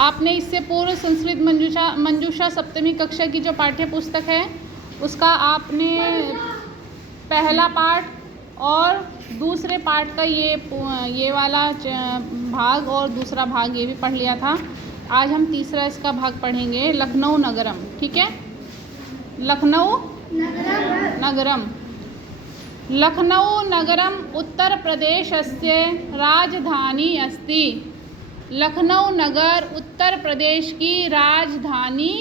आपने इससे पूर्व संस्कृत मंजूषा सप्तमी कक्षा की जो पाठ्य पुस्तक है उसका आपने पहला पाठ और दूसरे पाठ का ये वाला भाग और दूसरा भाग ये भी पढ़ लिया था। आज हम तीसरा इसका भाग पढ़ेंगे, लखनऊ नगरम। ठीक है, लखनऊ नगरम। लखनऊ नगरम उत्तर प्रदेशस्य राजधानी अस्ति। लखनऊ नगर उत्तर प्रदेश की राजधानी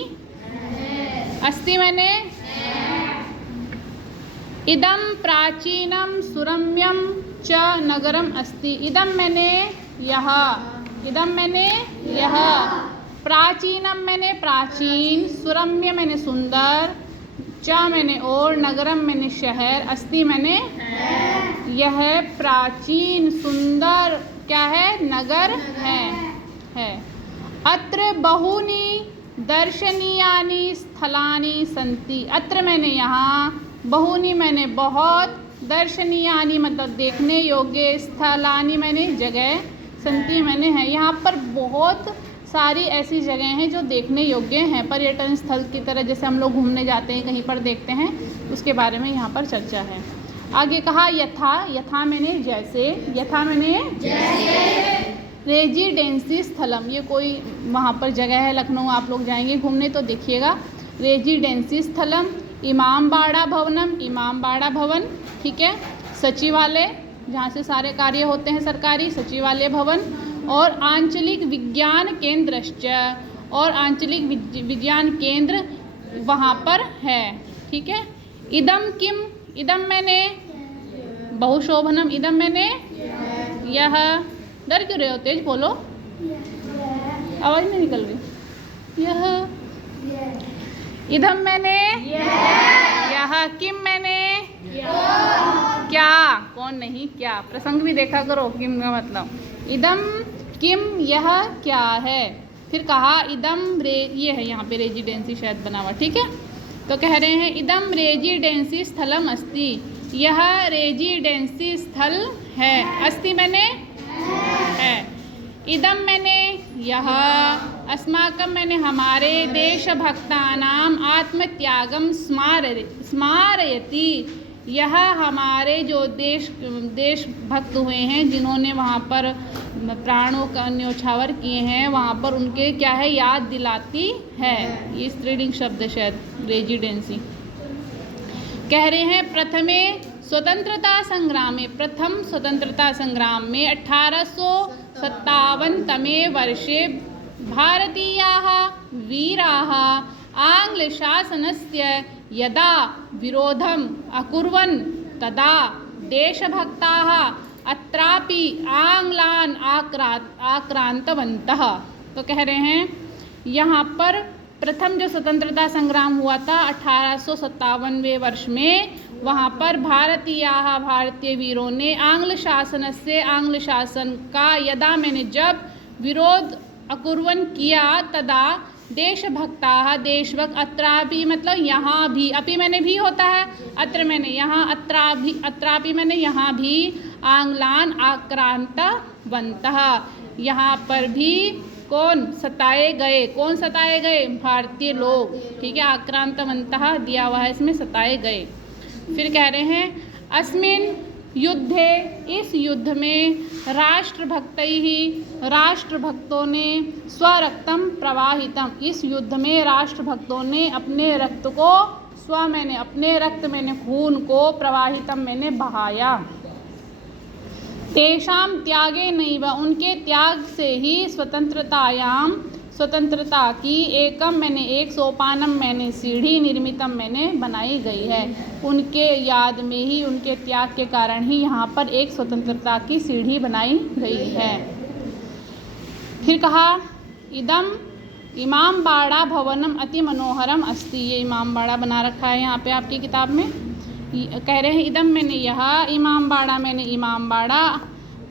अस्ति मैंने इदम प्राचीनम सुरम्यम च नगरम अस्ति। इदम मैंने यह, इदम मैंने यह, प्राचीनम मैंने प्राचीन, सुरम्य मैंने सुंदर, च मैंने और, नगरम मैंने शहर, अस्ति मैंने यह प्राचीन सुंदर क्या है, नगर है। अत्र बहूनि दर्शनीयानि स्थलानि सन्ति। अत्र मैंने यहाँ, बहूनि मैंने बहुत, दर्शनीयानि मतलब देखने योग्य, स्थलानि मैंने जगह, सन्ति मैंने है। यहाँ पर बहुत सारी ऐसी जगह हैं जो देखने योग्य हैं, पर्यटन स्थल की तरह, जैसे हम लोग घूमने जाते हैं कहीं पर देखते हैं, उसके बारे में यहाँ पर चर्चा है। आगे कहा यथा, यथा मैंने जैसे, यथा मैंने जैसे, रेजिडेंसी स्थलम, ये कोई वहाँ पर जगह है लखनऊ, आप लोग जाएंगे घूमने तो देखिएगा। रेजिडेंसी स्थलम, इमामबाड़ा भवनम, इमामबाड़ा भवन, ठीक है, सचिवालय जहाँ से सारे कार्य होते हैं सरकारी, सचिवालय भवन, और आंचलिक विज्ञान केंद्रश्च, और आंचलिक विज्ञान केंद्र वहाँ पर है। ठीक है, इदम किम, इदम मैंने बहुशोभनम, इदम मैंने यह, डर क्यों रहे हो, तेज बोलो, आवाज़ नहीं निकल रही। यह, इदम मैंने यह, किम मैंने क्या, कौन नहीं क्या, प्रसंग भी देखा करो, किम का मतलब, इदम किम यह क्या है। फिर कहा इदम रे, ये है यहाँ पे रेजिडेंसी शायद बना हुआ, ठीक है, तो कह रहे हैं इदम रेजिडेंसी स्थलम अस्ति, यह रेजिडेंसी स्थल है, अस्ति मैंने है, इदम मैंने यह, अस्माकं मैंने हमारे, देशभक्तानाम आत्मत्यागम स्मारयति, यह हमारे जो देशभक्त हुए हैं जिन्होंने वहाँ पर प्राणों का न्योछावर किए हैं, वहाँ पर उनके क्या है, याद दिलाती है। ये स्त्रीलिंग शब्द है शायद, रेजिडेंसी। कह रहे हैं प्रथमे स्वतंत्रता संग्राम में, प्रथम स्वतंत्रता संग्राम में 1857 तमे वर्षे भारतीयाः वीराः आङ्ग्लशासनस्य यदा विरोधम् अकुर्वन् तदा देशभक्ताः अत्रापि आंग्लान् आक्रांतवन्तः। तो कह रहे हैं यहाँ पर प्रथम जो स्वतंत्रता संग्राम हुआ था 1857वें वर्ष में, वहाँ पर भारतीय वीरों ने आंग्ल शासन का यदा मैंने जब विरोध अकुर्वन् किया, तदा देशभक्ता देशभक्त, अत्रापि मतलब यहाँ भी, अपि मैंने भी होता है, अत्र मैंने यहाँ, अत्रापि मैंने यहाँ भी, आंग्लान आक्रांतवन्तः, यहाँ पर भी कौन सताए गए, कौन सताए गए, भारतीय लोग, ठीक है, आक्रांतवन्तः दिया हुआ है इसमें, सताए गए। फिर कह रहे हैं अस्मिन् युद्धे, इस युद्ध में राष्ट्रभक्तों ने स्वरक्तम प्रवाहितम, इस युद्ध में राष्ट्रभक्तों ने अपने रक्त को, स्व मैंने अपने रक्त मैंने खून को, प्रवाहितम मैंने बहाया, तेषाम त्यागे नैव, उनके त्याग से ही, स्वतंत्रतायाम स्वतंत्रता की, एकम मैंने एक, सोपानम मैंने सीढ़ी, निर्मितम मैंने बनाई गई है, उनके याद में ही, उनके त्याग के कारण ही यहाँ पर एक स्वतंत्रता की सीढ़ी बनाई गई है। फिर कहा इदम इमामबाड़ा भवनम अति मनोहरम अस्ति, ये इमामबाड़ा बना रखा है यहाँ पे आपकी किताब में। कह रहे हैं इदम मैंने यह, इमामबाड़ा मैंने इमामबाड़ा,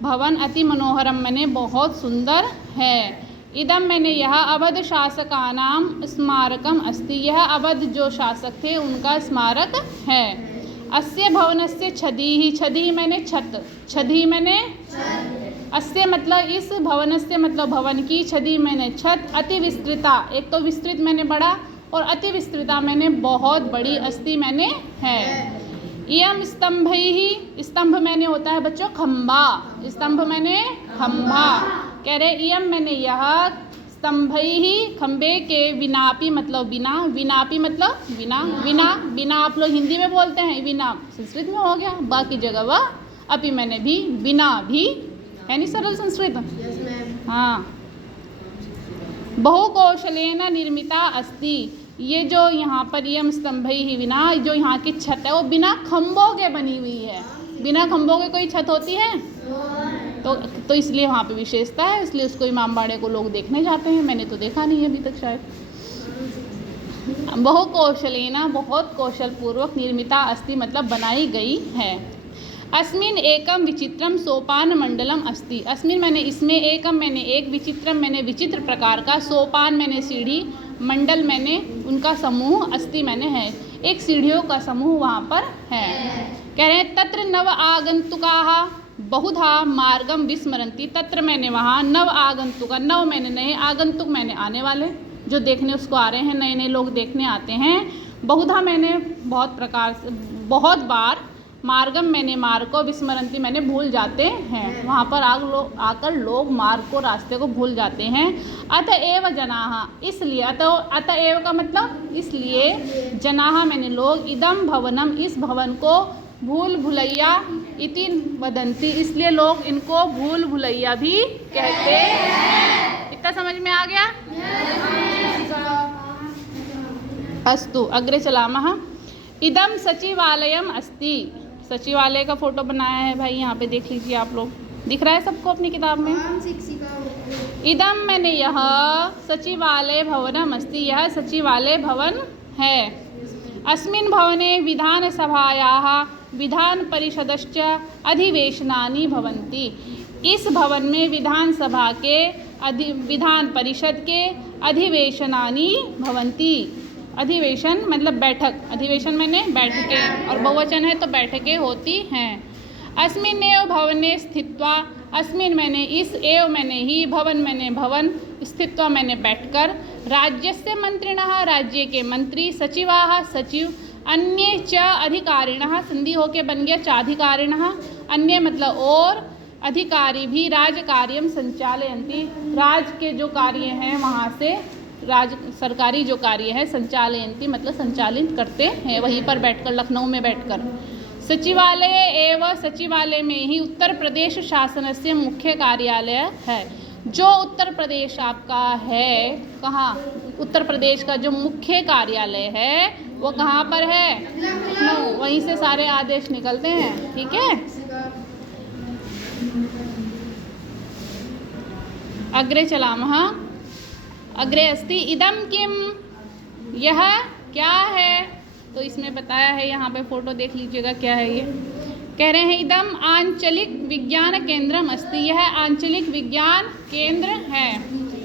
भवन अति मनोहरम मैंने बहुत सुंदर है, इदम मैंने यह अवध शासकानाम स्मारकम अस्ति, यह अवध जो शासक थे उनका स्मारक है। अस्य भवनस्य छदी ही, छदी मैंने छत, छदी मैंने अस्य मतलब इस, भवनस्य मतलब भवन की, छदि मैंने छत, अति विस्तृता एक तो विस्तृत मैंने बड़ा, और अति विस्तृता मैंने बहुत बड़ी, अस्ति मैंने है। इयम स्तंभैः, स्तंभ मैंने होता है बच्चों खंबा, स्तंभ मैंने खंबा। कह रहे इयम मैंने यह, स्तंभैः खंबे के, विनापि मतलब बिना, विनापि मतलब बिना, बिना बिना आप लोग हिंदी में बोलते हैं, विना संस्कृत में हो गया, बाकी जगह वह अपि मैंने भी, बिना भी है नहीं सरल संस्कृत। हाँ, बहुकौशलेन निर्मिता अस्ति, ये जो यहाँ पर यम स्तंभैः विना, जो यहाँ की छत है वो बिना खंभों के बनी हुई है। बिना खंभों के कोई छत होती है? तो इसलिए वहाँ पे विशेषता है, इसलिए उसको इमामबाड़े को लोग देखने जाते हैं। मैंने तो देखा नहीं अभी तक शायद। बहुकौशलेन बहुत कौशल पूर्वक, निर्मिता अस्ति मतलब बनाई गई है। अस्मिन एकम विचित्रम सोपान मंडलम अस्ति, अस्मिन मैंने इसमें, एकम मैंने एक, विचित्रम मैंने विचित्र प्रकार का, सोपान मैंने सीढ़ी, मंडल मैंने उनका समूह, अस्ति मैंने है, एक सीढ़ियों का समूह वहाँ पर है। कह रहे हैं तत्र नव आगंतुकाः बहुधा मार्गम विस्मरन्ति, तत्र मैंने वहाँ, नव आगंतुका, नव मैंने नए, आगंतुक मैंने आने वाले, जो देखने उसको आ रहे हैं, नए नए लोग देखने आते हैं। बहुधा मैंने बहुत प्रकार से, बहुत बार, मार्गम मैंने मार्ग को, विस्मरन्ति मैंने भूल जाते हैं, वहाँ पर आकर लोग मार्ग को, रास्ते को भूल जाते हैं। अतएव जनाः इसलिए, अतएव का मतलब इसलिए, जनाः मैंने लोग, इदम भवनम इस भवन को, भूल भुलैया इति वदन्ति इसलिए लोग इनको भूल भुलैया भी कहते हैं। इतना समझ में आ गया? अस्तु अग्रे चलामः। इदम सचिवालयम अस्ति, सचिवालय का फोटो बनाया है भाई, यहाँ पे देख लीजिए आप लोग, दिख रहा है सबको अपनी किताब में? इदम मैंने यह, सचिवालय भवनम अस्ति यह सचिवालय भवन है। अस्मिन् भवने विधानसभायाः विधान परिषदश्च अधिवेशनानि भवन्ति, इस भवन में विधानसभा के, विधान परिषद के अधिवेशनानि भवन्ति, अधिवेशन मतलब बैठक, अधिवेशन मैंने बैठकें, और बहुवचन है तो बैठकें होती हैं। अस्मिन् एव भवने स्थित्वा, अस्मिन् मैंने इस, एव मैंने ही, भवन मैंने भवन, स्थित्वा मैंने बैठकर, राज्यस्य मंत्रिणः राज्य के मंत्री, सचिवाः सचिव, अन्ये च अधिकारिणः संधि होके बन गया चाधिकारिणः, अन्य मतलब और, अधिकारी भी, राजकार्यम संचालयन्ति राज के जो कार्य हैं वहाँ से, राज सरकारी जो कार्य है, संचालयन्ति मतलब संचालित करते हैं वहीं पर बैठकर, लखनऊ में बैठकर। सचिवालय एवं, सचिवालय में ही उत्तर प्रदेश शासनस्य मुख्य कार्यालय है, जो उत्तर प्रदेश आपका है, कहाँ, उत्तर प्रदेश का जो मुख्य कार्यालय है वो कहाँ पर है? लखनऊ, वहीं से सारे आदेश निकलते हैं, ठीक है। अग्रे चलामः। अग्रे अस्ति इदम किम, यह क्या है? तो इसमें बताया है, यहाँ पे फोटो देख लीजिएगा क्या है ये। कह रहे हैं इदम आंचलिक विज्ञान केंद्रम अस्ति, यह आंचलिक विज्ञान केंद्र है।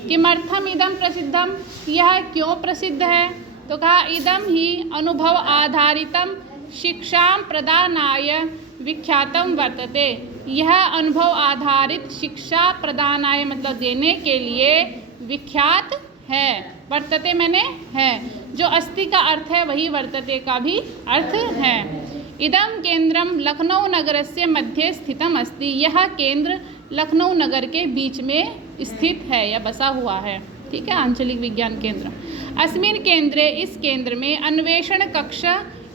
किमर्थम इदम प्रसिद्धम, यह क्यों प्रसिद्ध है? तो कहा इदम ही अनुभव आधारितम शिक्षां प्रदानाय विख्यातम वर्तते, यह अनुभव आधारित शिक्षा प्रदानाय मतलब देने के लिए विख्यात है। वर्तते मैंने है, जो अस्ति का अर्थ है वही वर्तते का भी अर्थ है। इदम केंद्रम लखनऊ नगरस्य मध्ये स्थितम अस्ति, यह केंद्र लखनऊ नगर के बीच में स्थित है या बसा हुआ है, ठीक है, आंचलिक विज्ञान केंद्र। अस्मिन् केंद्रे, इस केंद्र में, अन्वेषण कक्ष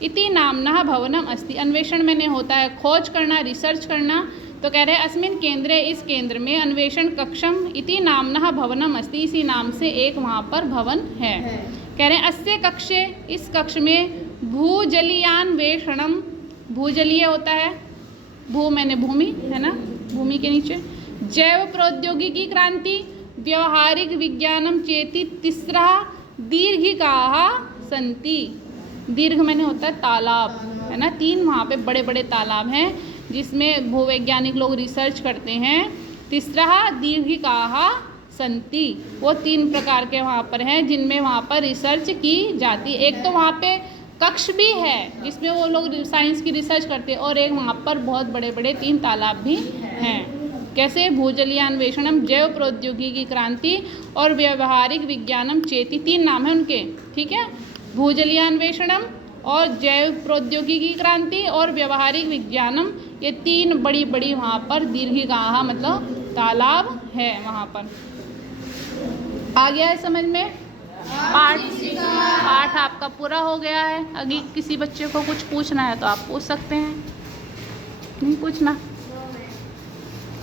इति नामनः भवनम अस्ति, अन्वेषण मैंने होता है खोज करना, रिसर्च करना, तो कह रहे हैं अस्मिन् केंद्रे, इस केंद्र में, अन्वेषण कक्षम इति नामनः भवनम अस्ति, इसी नाम से एक वहाँ पर भवन है। कह रहे हैं अस्य कक्षे, इस कक्ष में, भूजलीयान्वेषणम, भूजलीय होता है, भू मैंने भूमि है ना, भूमि के नीचे, जैव प्रौद्योगिकी क्रांति, व्यवहारिक विज्ञानम चेति तीसरा दीर्घिकाः सन्ति, दीर्घ मैंने होता है तालाब है ना, 3 वहाँ पे बड़े बड़े तालाब हैं जिसमें भूवैज्ञानिक लोग रिसर्च करते हैं। तीसरा दीर्घिकाः सन्ति, वो 3 प्रकार के वहाँ पर हैं जिनमें वहाँ पर रिसर्च की जाती है। एक तो वहाँ पे कक्ष भी है जिसमें वो लोग साइंस की रिसर्च करते हैं, और एक वहाँ पर बहुत बड़े बड़े 3 तालाब भी हैं। कैसे? भूजलीयान्वेषणम, जैव प्रौद्योगिकी क्रांति और व्यवहारिक विज्ञानम चेती, 3 नाम है उनके, ठीक है। भूजलीयान्वेषणम और जैव प्रौद्योगिकी क्रांति और व्यवहारिक विज्ञानम, ये 3 बड़ी बड़ी वहाँ पर दीर्घिकाएं मतलब तालाब है वहाँ पर। आ गया है समझ में? पाठ आपका पूरा हो गया है। अगर किसी बच्चे को कुछ पूछना है तो आप पूछ सकते हैं, नहीं पूछना?